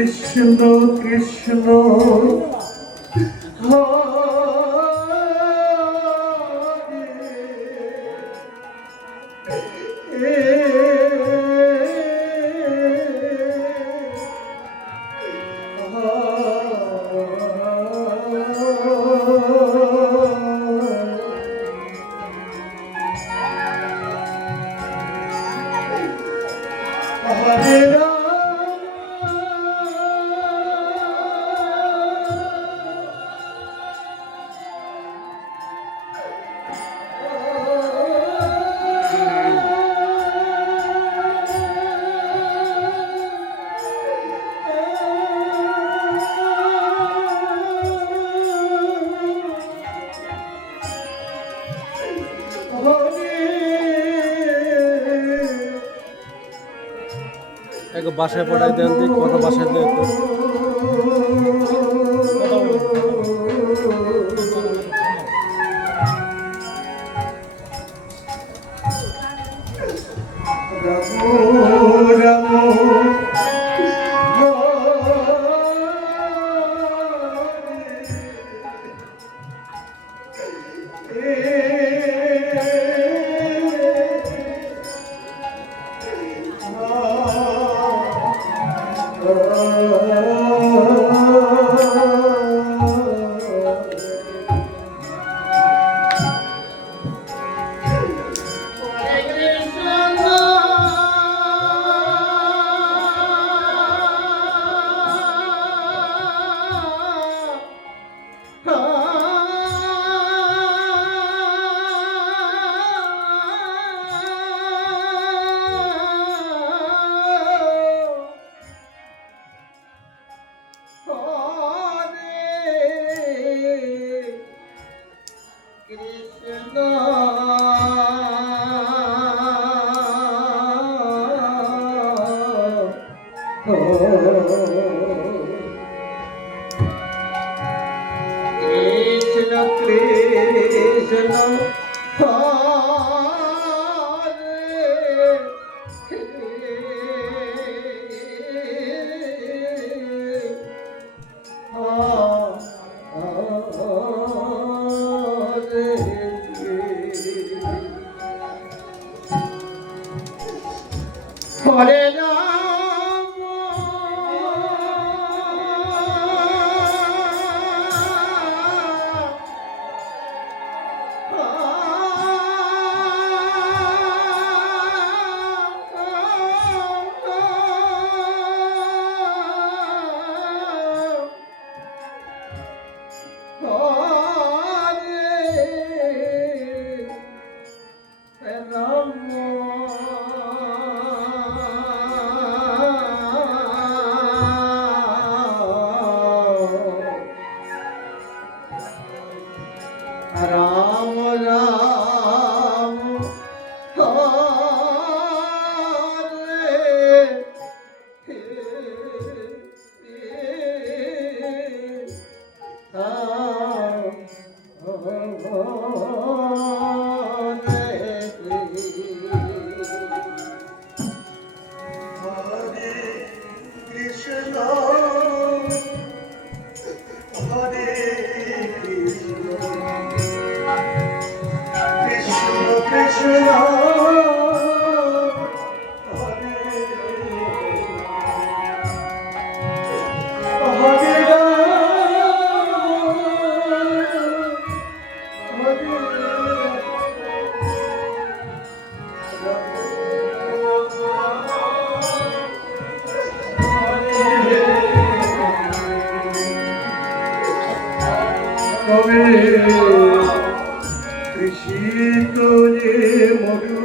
Krishna Krishna এক বাসায় পড়াই দেন দিক কত বাসায় দেন কৃষ্ণ হরে রাম রাম রাম কৃষিত যে মরু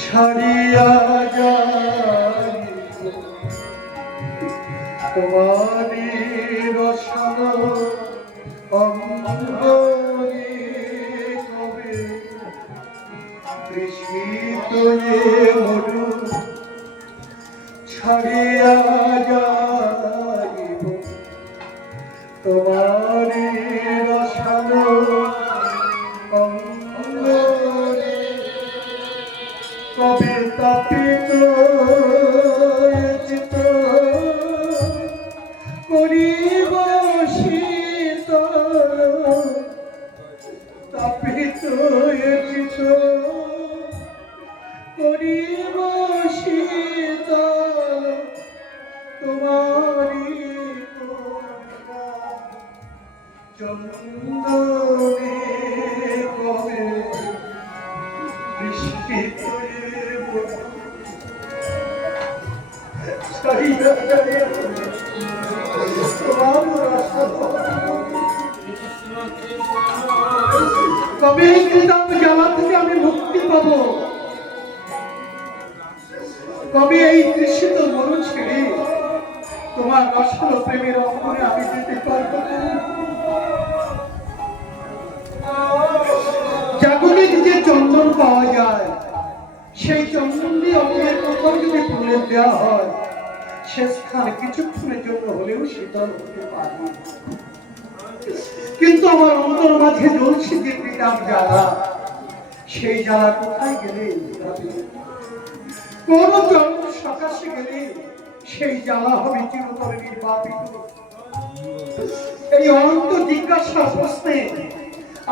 ছাড়িয়া যাই তোমারি রসন অঙ্গরে কবে কৃষিত যে মরু ছাড়িয়া যাইব তোমারি রসন অঙ্গরে কবে তাপিত চিত করিব শীতল তাপিত চিত করিব শীতল তোমারি চন্দনে কবে বৃষ্টি কবে জ্বালা থেকে আমি মুক্তি পাব, কবে এই তৃষিত মরু ছেড়ে তোমার রসালো প্রেমের অঙ্গনে আমি যেতে পারবো। জাগতিক যে চন্দন পাওয়া যায় সেই চন্দন দিয়ে অঙ্গের কোথাও যদি প্রলেপ দেওয়া হয় সে স্থান কিছুক্ষণের জন্য হলেও শীতল হতে পারে, কিন্তু আমার অন্তর মাঝে জ্বলছে যে পিতার জ্বালা, সেই জ্বালা কোথায় গেলে কোন জন্ম সকাশে গেলে সেই জ্বালা হবে চিরতরে নির্বাপিত। এই অনন্ত জিজ্ঞাসা প্রশ্নে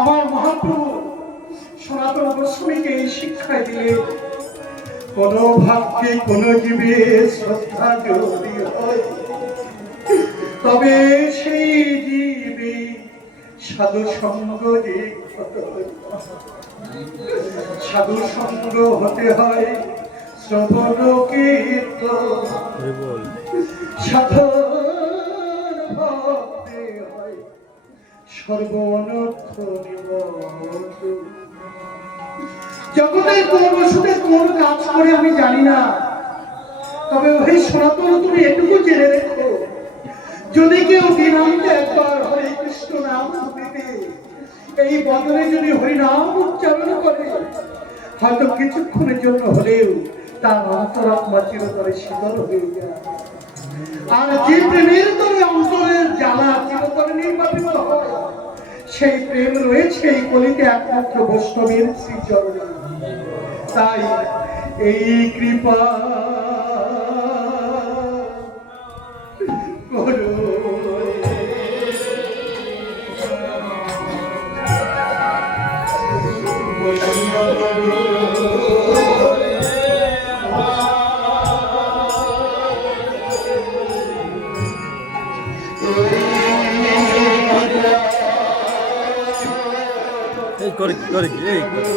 আমার মহাপ্রভু সনাতন গোস্বামীকে এই শিক্ষায় দিলে কোন ভাবকে কোন জীবে শ্রদ্ধা যদি হয় তবে সেই জীবে সাধু সঙ্গ যে সাধু সঙ্গ হতে হয় শ্রবণ কীর্তন সাধন ভক্তি হয় সর্বনর্থ নিবন্ধ। জগতের কোন বসুতে কোন কাজ করে আমি জানি না, তবে ওই সনাতন তুমি এটুকু জেনে রেখো, যদি কেউ দিনান্তে একবার হরে কৃষ্ণ নাম দিতে এই বদলে যদি হরিনাম উচ্চারণ করে হয়তো কিছুক্ষণের জন্য হলেও তার অন্তরাত্মা চিরতরে শীতল হয়ে যায়। আর যে প্রেমের তরে অন্তরের জ্বালা চিরতরে নির্বাপিত হয়, সেই প্রেম রয়েছে এই কলিতে একমাত্র বৈষ্ণবের শ্রীচরণে। তাই এই কৃপা করো। এই করে কি করে কি এই করে।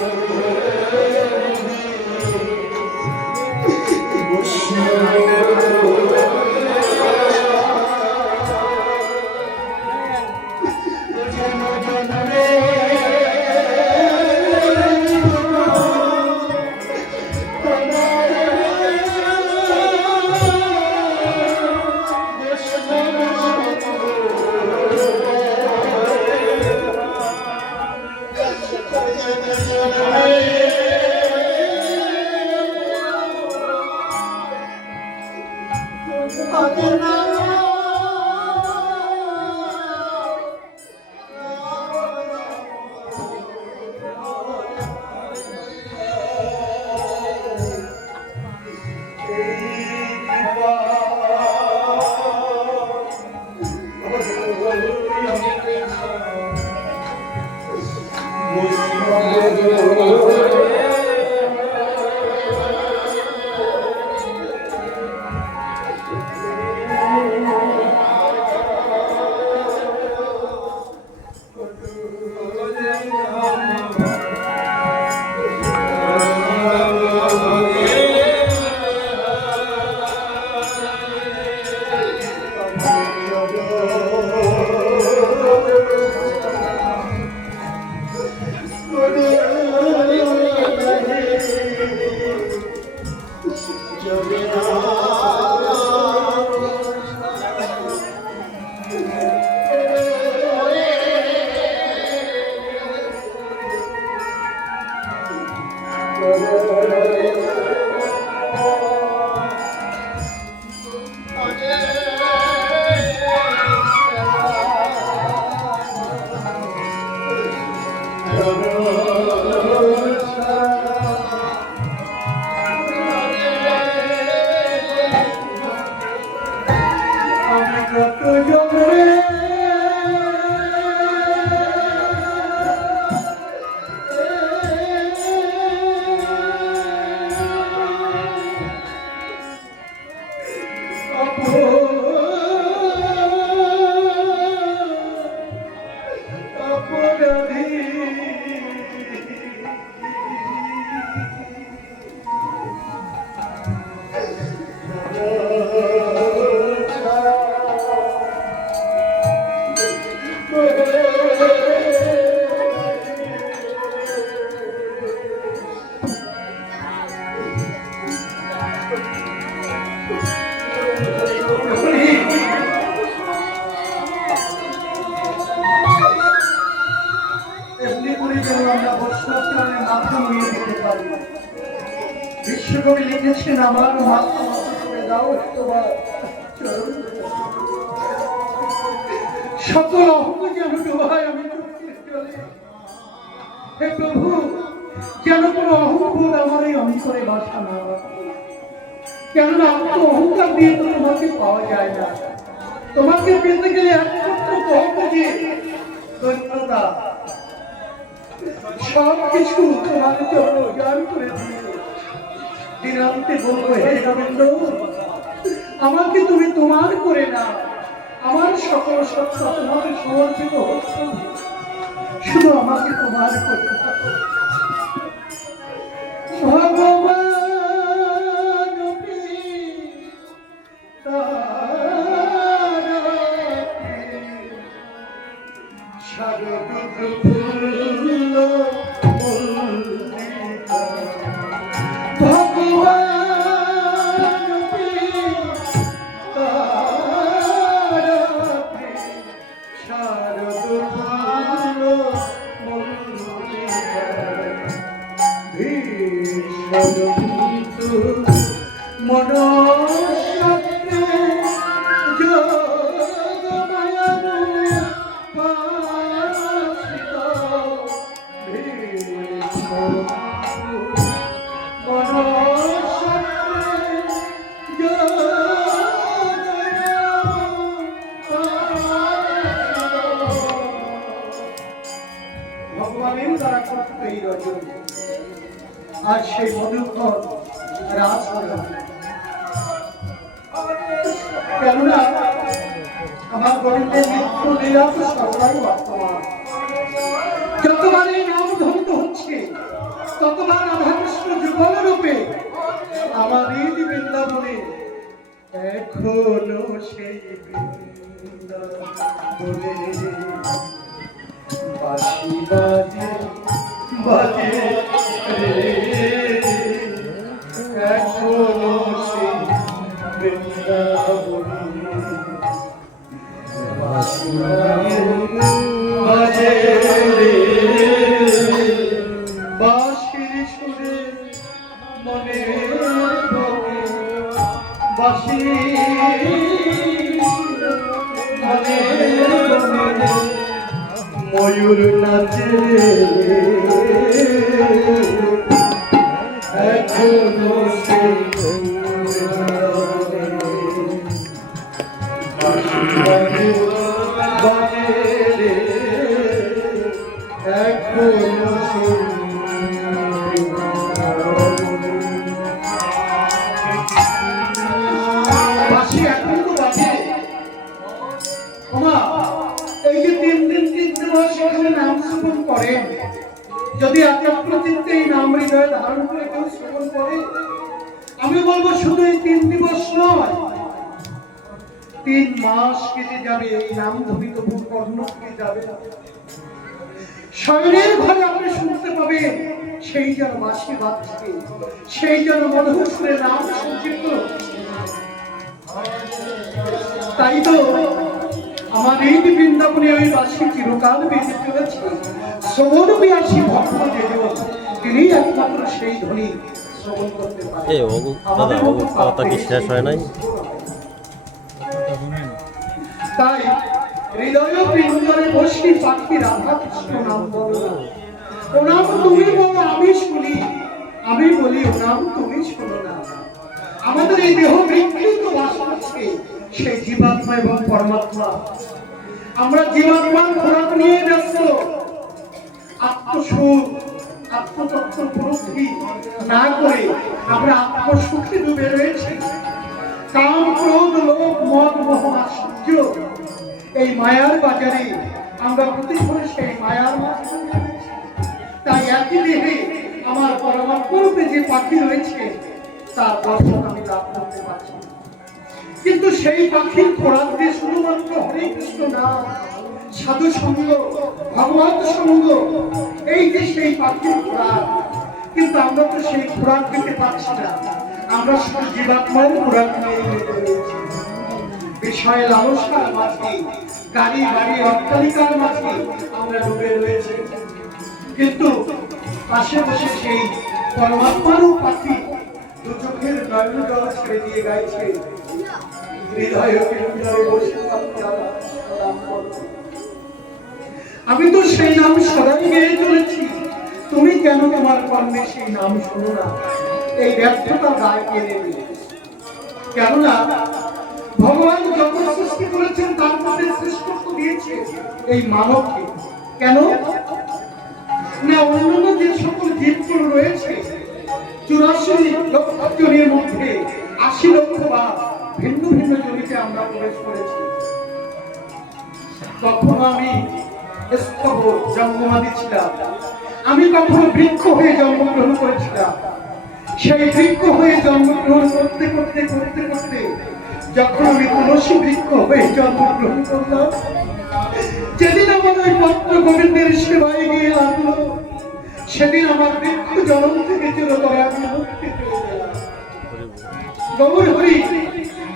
বিশ্বকবি লিখেছেন আমার মাথা করে দাও তোমার চরণ। সকল অহংকার যেন ডোবায় আমি চোখের জলে। হে প্রভু, যেন কোনো অহংবোধ আমার এই অন্তরে বাসা না বাঁধে। কেননা আত্ম অহংকার দিয়ে তো তোমাকে পাওয়া যায় না। তোমাকে পেতে গেলে একমাত্র কর্ম যে ধন্যতা, সবকিছু তোমার জন্য উজাড় করে দিয়ে দিনান্তে বলবো, হে রবীন্দ্র, আমাকে তুমি তোমার করে না, আমার সকল সত্য তোমাকে সমর্পিত হচ্ছে, শুধু আমাকে তোমার করে থাকো। ভগবান করতো এই রজনী। আর সেই মধুকর রাত হলো। কেননা আমার গোবিন্দের নিত্য লীলা তো সর্বদাই বর্তমান। যতবার এই নাম ধ্বনিত হচ্ছে ততবার রাধাকৃষ্ণ যুগল রূপে আমার এই বৃন্দাবনে এখনো সেই বৃন্দাবনে বাঁশি বাজে বাজে রে, এখনো সেই বৃন্দাবনে বাঁশি বাজে রে, বাঁশির সুরে মনে ভরে, বাঁশি মনে ভরে ময়ূর নাচে এখনো সেই বাঁশি বাজে বাজে রে, এখনো সেই বাঁশি এখন তো বাজে। ওমা, এই যে 3 দিন 3 দিবস এখানে নাম শ্রবণ করেন, যদি একাগ্র চিত্তে এই নাম হৃদয়ে ধারণ করে কেউ শ্রবণ করে, আমি বলবো শুধু এই 3 দিবস নয়, 3 মাস কেটে যাবে এই নাম ধ্বনিত কর্ণ থেকে যাবে না। শয়নের ঘরে আপনি শুনতে পাবেন সেই যেন বাঁশি বাজছে, সেই যেন মধুর সুরে নাম সঞ্চিত। তাই তো আমার এই বৃন্দাবনে ওই বাঁশি চিরকাল বেজে চলেছে। শ্রবণ বিয়াসী ভক্ত যেজন, তিনি একমাত্র সেই ধ্বনি শ্রবণ করতে পারেন। এই বাবু দাদা, বাবু কথা কি শেষ হয় নাই? তাই হৃদয় বৃন্দরে বসি পাখি রাধা কৃষ্ণ নাম বলো, ও নাম তুমি বলো আমি শুনি, আমি বলি ও নাম তুমি শোনো না। আমাদের এই দেহ বিকৃত বাসা আছে সেই জীবাত্মা এবং পরমাত্মা। আমরা জীবাত্মার খোরাক নিয়ে ব্যস্ত, আত্মসুখ আত্মতত্ত্ব উপলব্ধি না করে আমরা আত্মসুখে ডুবে রয়েছি। কাম ক্রোধ লোভ মদ মোহ আশ্চর্য এই মায়ার বাজারে আমরা প্রতিক্ষণে সেই মায়ার মাঝে রয়েছি। তাই একই দেহে আমার পরমাত্মারূপে যে পাখি রয়েছে তার দর্শন আমি লাভ করতে পারছি না। কিন্তু সেই পাখির খোরাক দিয়ে শুধুমাত্র হরে কৃষ্ণ নাম, সাধু সঙ্গ, ভগবত সঙ্গ, এই যে সেই পাখির খোরাক, কিন্তু আমরা তো সেই খোরাক দিতে পারছি না। আমরা শুধু জীবাত্মার খোরাক নিয়ে মেতে রয়েছি। বিষয় লালসার মাঝে, গাড়ি বাড়ি অট্টালিকার মাঝে আমরা ডুবে রয়েছি। কিন্তু পাশে বসে সেই পরমাত্মারও পাখি দু চোখের নয়ন জল ছেড়ে দিয়ে গাইছে, হৃদয় কেন্দ্রে বসে আমি তো সেই নাম সদাই গেয়ে চলেছি, তুমি কেন তোমার কর্মে সেই নাম শোনো না? এই ব্যর্থতা দায় কে নেবে? কেননা ভগবান যত সৃষ্টি করেছেন তার মধ্যে শ্রেষ্ঠত্ব দিয়েছে এই মানবকে। কেন না, অন্যান্য যে সকল জীবগুলো রয়েছে 84 লক্ষ জনের মধ্যে 80 লক্ষ বা ভিন্ন ভিন্ন জমিতে আমরা প্রবেশ করেছি। কখনো আমি স্থবর জন্মমাদি ছিলাম, আমি কখনো বৃক্ষ হয়ে জন্মগ্রহণ করেছিলাম। সেই বৃক্ষ হয়ে জন্মগ্রহণ করতে করতে করতে করতে যখন আমি তুলসী বৃক্ষ হয়ে জন্মগ্রহণ করলাম, যেদিন আমার ওই পত্র গোবিন্দের সেবায় গিয়ে লাগলো, সেদিন আমার বৃক্ষ জন্ম থেকে চিরতরে আমি মুক্তি পেয়ে গেলাম। গৌর হরি,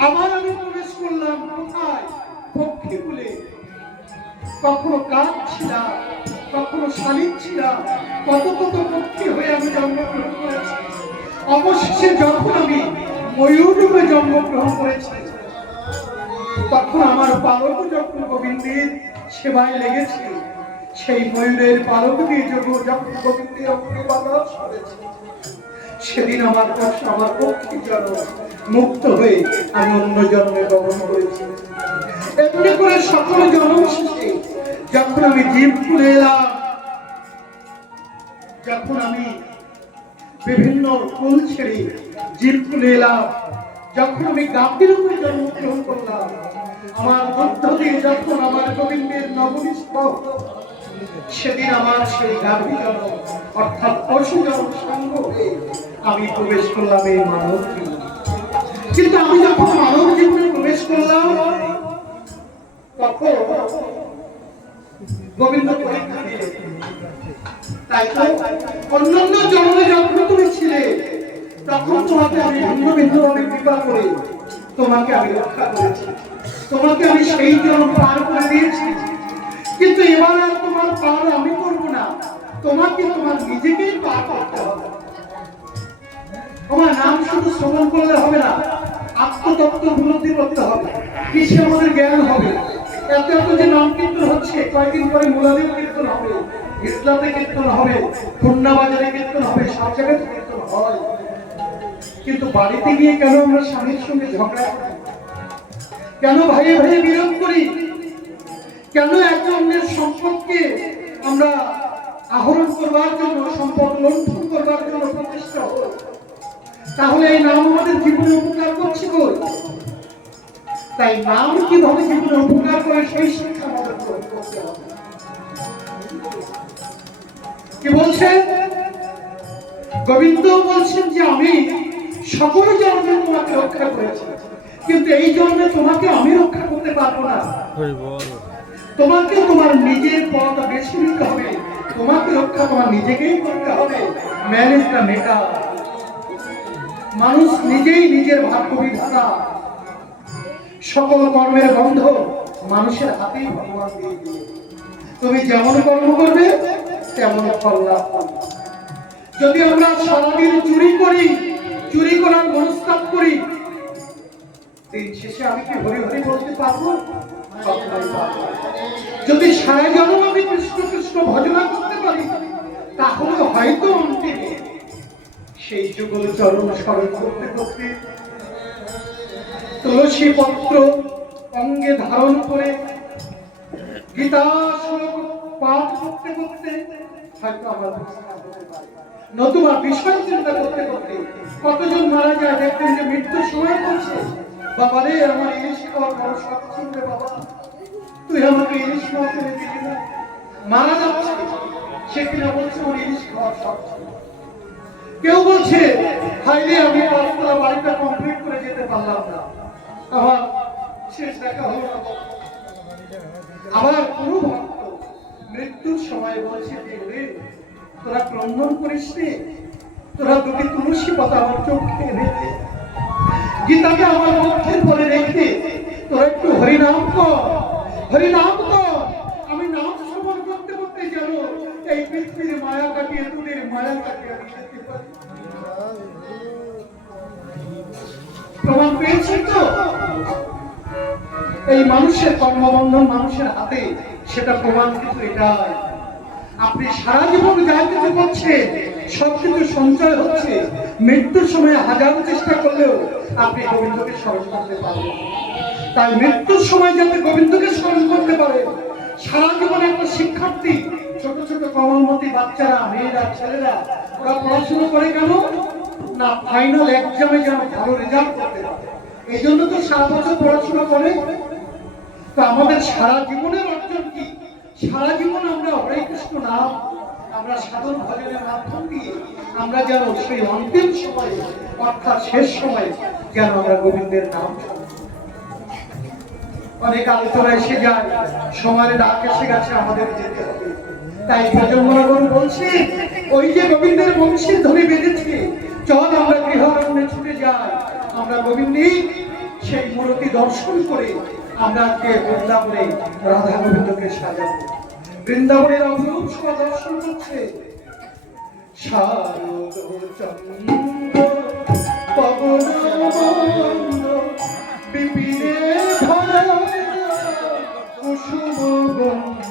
আবার আমি প্রবেশ করলাম কোথায়? পক্ষী কুলে। কখনো কাক ছিলাম, কখনো শালিক ছিলাম, কত কত পক্ষী হয়ে আমি জন্মগ্রহণ করেছি। অবশেষে যখন আমি ময়ূর রূপে জন্মগ্রহণ করেছি, তখন আমার পালক যখন গোবিন্দের সেবায় লেগেছে, সেই ময়ূরের পালক দিয়ে যখন গোবিন্দের অঙ্গে বাতাস করেছে, সেদিন আমার কষ্ট আমার পক্ষী জন্ম মুক্ত হয়ে আমি অন্য জন্মে গমন করেছি। এমনি করে সকল জন্ম শেষে যখন আমি জীব খুলে এলাম, যখন আমি বিভিন্ন কুল ছেড়ে জীব কুলে এলাম, যখন আমি গাভীর রূপে জন্মগ্রহণ করলাম, আমার মধ্য দিয়ে যখন আমার গোবিন্দের নবনিষ্ঠ, সেদিন আমার সেই গাভী জন্ম অর্থাৎ পশু জন্ম সঙ্গ হয়ে আমি প্রবেশ করলাম এই মানব জীবনে। কিন্তু আমি যখন মানব জীবনে প্রবেশ করলাম, তখন গোবিন্দ পরীক্ষা দিলেন। তাই তো অন্যান্য জন্মে যখন তুমি ছিলে, তখন তোমাকে আমি ভিন্ন ভিন্ন ভাবে কৃপা করে তোমাকে আমি রক্ষা করেছি, তোমাকে আমি সেই জন্ম পার করে দিয়েছি। কিন্তু এবার আর তোমার পার আমি করবো না, তোমাকে তোমার নিজেকেই পার করতে হবে। তোমার নাম শুধু শ্রবণ করলে হবে না, আত্মতত্ত্ব উপলব্ধি করতে হবে, কিসে আমাদের জ্ঞান হবে। এত এত যে নাম কীর্তন হচ্ছে, কয়েকদিন পরে মুলাদের কীর্তন হবে, ইসলামে কীর্তন হবে, খুলনা বাজারে কীর্তন হবে, সব জায়গায় কীর্তন হয়। কিন্তু বাড়িতে গিয়ে কেন আমরা স্বামীর সঙ্গে ঝগড়া করি? কেন ভাইয়ে ভাইয়ে বিরোধ করি? কেন একে অন্যের সম্পদকে আমরা আহরণ করবার জন্য, সম্পদ লুণ্ঠন করবার জন্য প্রচেষ্টা হই? তাহলে এই নাম আমাদের জীবনে উপকার করছে কই? তাই নাম কিভাবে জীবনে উপকার করে সেই শিক্ষা আমাদের গ্রহণ করতে হবে। কি বলছেন গোবিন্দ? বলছেন যে আমি সকল জন্মে তোমাকে রক্ষা করেছি, কিন্তু এই জন্মে তোমাকে আমি রক্ষা করতে পারবো না। তোমাকে তোমার নিজের পথ বেছে নিতে হবে, তোমাকে রক্ষা তোমার নিজেকেই করতে হবে। Man is the maker. মানুষ নিজেই নিজের ভাগ্য বিধাতা। সকল কর্মের বন্ধ মানুষের হাতেই ভগবান দিয়ে দিয়ে। তুমি যেমন কর্ম করবে তেমন ফল লাভ করবে। যদি আমরা সারাদিন চুরি করি, চুরি করার মনস্তাপ করি, দিন শেষে আমি কি হরি হরি বলতে পারবো? যদি সারা জন্ম আমি কৃষ্ণ কৃষ্ণ ভজনা করতে পারি, তাহলে হয়তো অন্তিমে সেই যুগল চরণ স্মরণ করতে করতে, তুলসী পত্র অঙ্গে ধারণ করে, গীতা শ্লোক পাঠ করতে করতে হয়তো আমরা হতে পারি। নতুবা বিষয় চিন্তা করতে করতে কতজন মারা যায় দেখবেন যে মৃত্যুর সময় বলছে, বাবা রে আমার ইলিশ খাওয়ার বড় শখ ছিল রে বাবা, তুই আমাকে ইলিশ খাওয়া করে দিলি না। মারা যাচ্ছে, সে কিনা বলছে ওর ইলিশ খাওয়ার শখ ছিল। কেউ বলছে হাইলে আমি পাঁচতলা বাড়িটা কমপ্লিট করে যেতে পারলাম না, আমার শেষ দেখা হলো না। আবার কোনো ভক্ত মৃত্যুর সময় বলছে যে তোরা ক্রন্দন করিস রে, তোরা দুটি তুলসী পাতা আমার চোখে এনে দে, গীতাকে আমার মুখের পরে রেখে তোরা একটু হরিনাম কর, হরিনাম কর। আমি নাম শ্রবণ করতে করতে যেন এই পৃথিবীর মায়া কাটিয়ে তোদের মায়া কাটিয়ে আমি যেতে পারি। প্রমাণ পেয়েছেন তো? এই মানুষের কর্মবন্ধন মানুষের হাতে, সেটা প্রমাণ কিন্তু এটাই। আপনি সারা জীবন যা কিছু করছেন সবকিছু সঞ্চয় হচ্ছে, মৃত্যুর সময় হাজারো চেষ্টা করলেও আপনি গোবিন্দকে স্মরণ করতে পারবেন। তাই মৃত্যুর সময় যাতে গোবিন্দকে স্মরণ করতে পারে, সারা জীবন একটা শিক্ষার্থী, ছোট ছোট কমলমতি বাচ্চারা, মেয়েরা, ছেলেরা, ওরা পড়াশোনা করে কেন না? ফাইনাল এক্সামে যেন ভালো রেজাল্ট করতে পারে, এই জন্য তো সারা বছর পড়াশোনা করে। তো আমাদের সারা জীবনের অর্জন কি? সারা জীবন আমরা হরে কৃষ্ণ নাম, আমরা সাধন ভজনের মাধ্যম দিয়ে আমরা যেন সেই অন্তিম সময়ে অর্থাৎ শেষ সময়ে যেন আমরা গোবিন্দের নাম। অনেক আলোচনা এসে যায়, সময়ের ডাক এসে গেছে, আমাদের যেতে হবে। তাই ভজনগণ বলছে, ওই যে গোবিন্দের বংশীর ধ্বনি বেজেছে, চল আমরা গৃহারণ্যে ছুটে যাই, আমরা গোবিন্দের সেই মূর্তি দর্শন করে আমরা আজকে বৃন্দাবনে রাধা গোবিন্দকে সাজাবো। বৃন্দাবনের অপরূপ শোভা দর্শন করছে। শারদ চন্দ্র পবন বিপিনে ভরা কুসুম গন্ধে,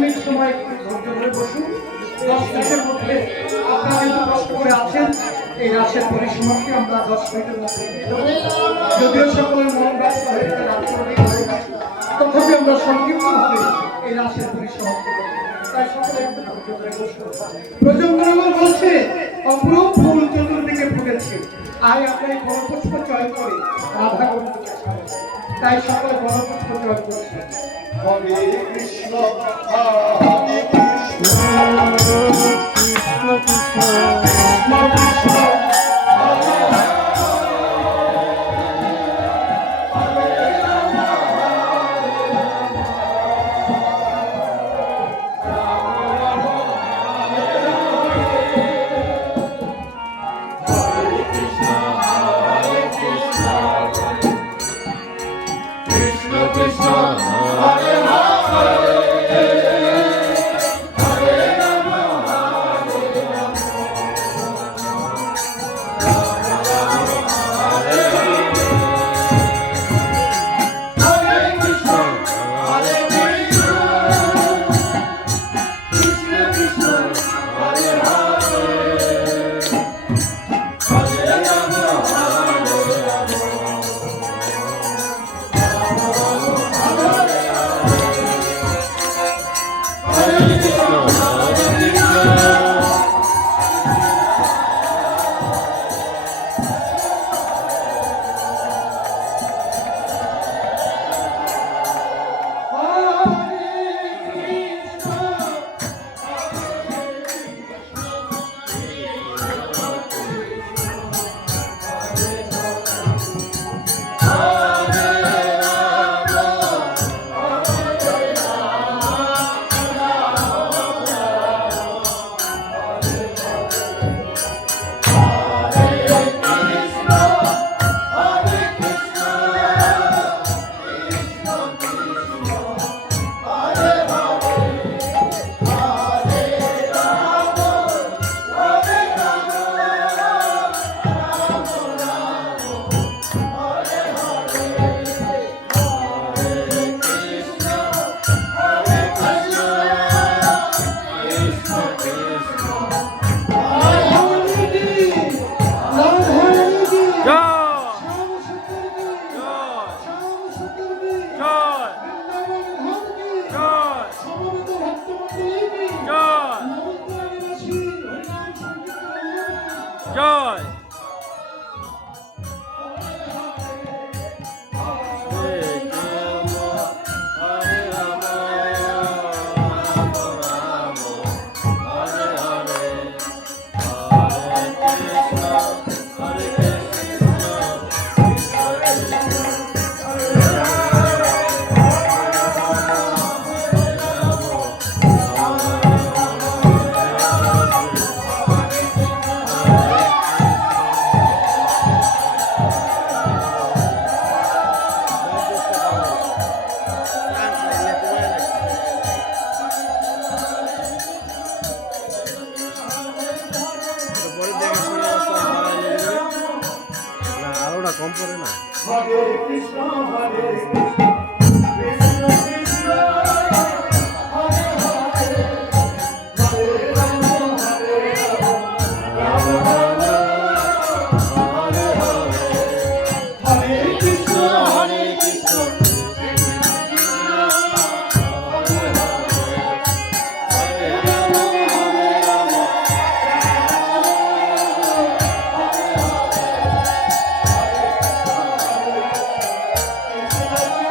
মিনিট সময় একটু ধৈর্য ধরে বসুন। 10 মিনিটের মধ্যে আপনারা কিন্তু কষ্ট করে আছেন, এই রাসের পরিসমাপ্তি আমরা 10 মিনিটের মধ্যে দিয়ে দেবো। যদিও সকলের মন ব্যস্ত হয়েছে, রাত্র অনেক হয়ে গেছে, তথাপি আমরা সংক্ষিপ্তভাবে এই রাসের পরিসমাপ্তি করব। তাই সকলে একটু ধৈর্য ধরে বসুন। প্রজন্মনগর বলছে অপরূপ ফুল চতুর্দিকে ফুটেছে, আয় আমরা এই বনপুষ্প চয়ন করে রাধা গোবিন্দকে ছাড়ব। তাই সকলে বনপুষ্প চয়ন করছে। হরে কৃষ্ণ হরে কৃষ্ণ কৃষ্ণ জয় আরোটা কম পড়ে না। হরে কৃষ্ণ হরে কৃষ্ণ কৃষ্ণ কৃষ্ণ হরে হরে হরে রাম হরে রাম রাম রাম হরে হরে হরে কৃষ্ণ হরে কৃষ্ণ Hare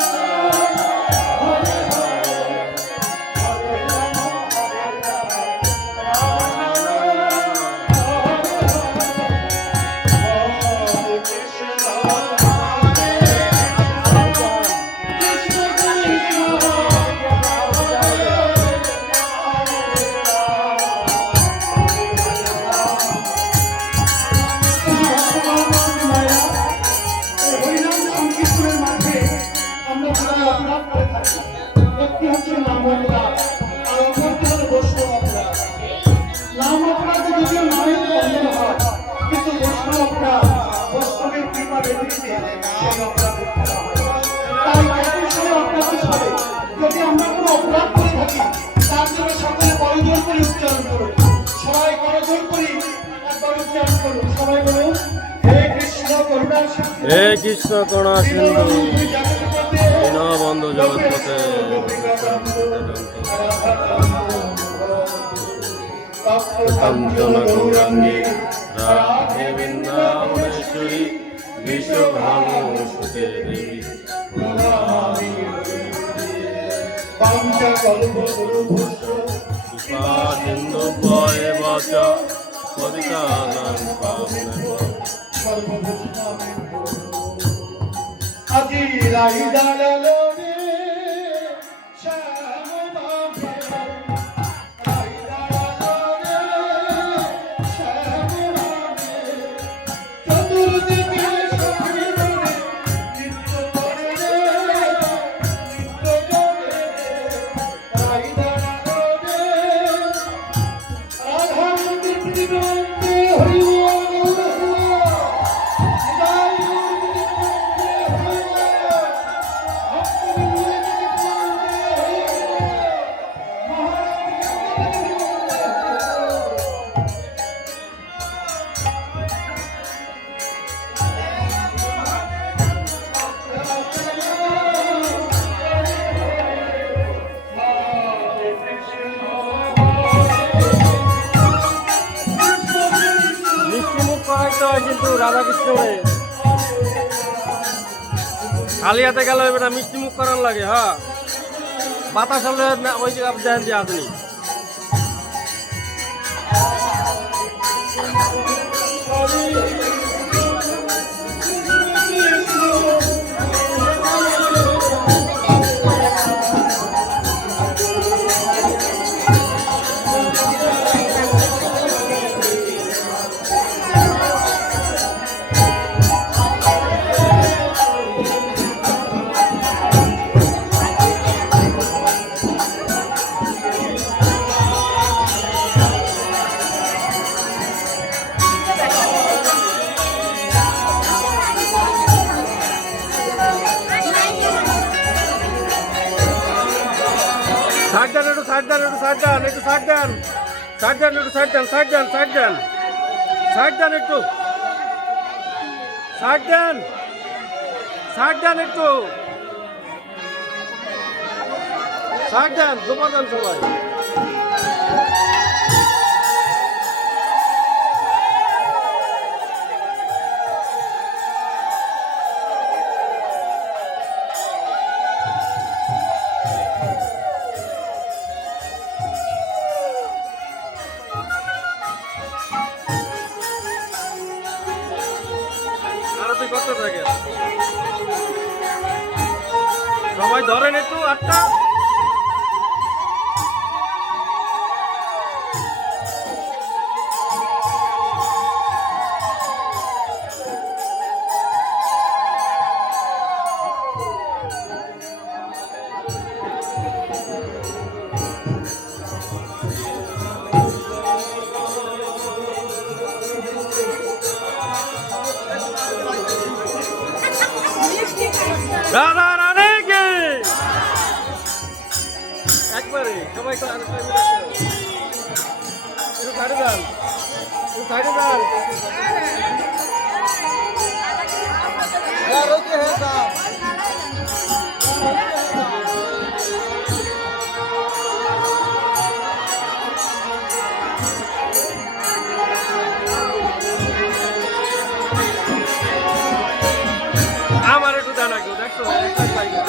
হে কৃষ্ণ করুণা সিন্ধু দীনবন্ধু জগৎপতে কাঞ্চন গৌরাঙ্গী রাধে বৃন্দাবনেশ্বরী বিশ্বভানুসুতে দেবী কৃপা সিন্ধু ভয়ে বাচা পতিতানাং পাবনেভ্যো আজি রাই দাঁড়ালো রে শ্যাম বাঁধে, রাই দাঁড়ালো রে শ্যাম বাঁধে, চতুর্দিকে সঙ্গীতে নৃত্য করে রে, নৃত্য করে রে, রাই দাঁড়ালো রে, রাধা মন্দির বন্দে হরি বল জয় মিষ্টি মুখ করাইতে হয় কিন্তু রাধাকৃষ্ণ খালি হাতে গেল বেটা মিষ্টি মুখ করার লাগে। হ্যাঁ বাতাস হলে ওই জায়গা দেন দিয়ে আসনি। সাইড দেন একটু সাইড দেন একটু সাইড দেন একটু সাইড দেন সাইড দেন একটু সাইড দেন সাইড দেন সাইড দেন সাইড দেন একটু সাইড দেন সাইড দেন একটু সাইড দেন জমা দেন সবাই। আরতি করতে থাকে সবাই ধরেন একটু আটটা। রাধা রানী কে একবারে সবাই তো একটু সাইডে যান একটু সাইডে যান। আমার একটু জানা কেউ দেখছো একটা জায়গা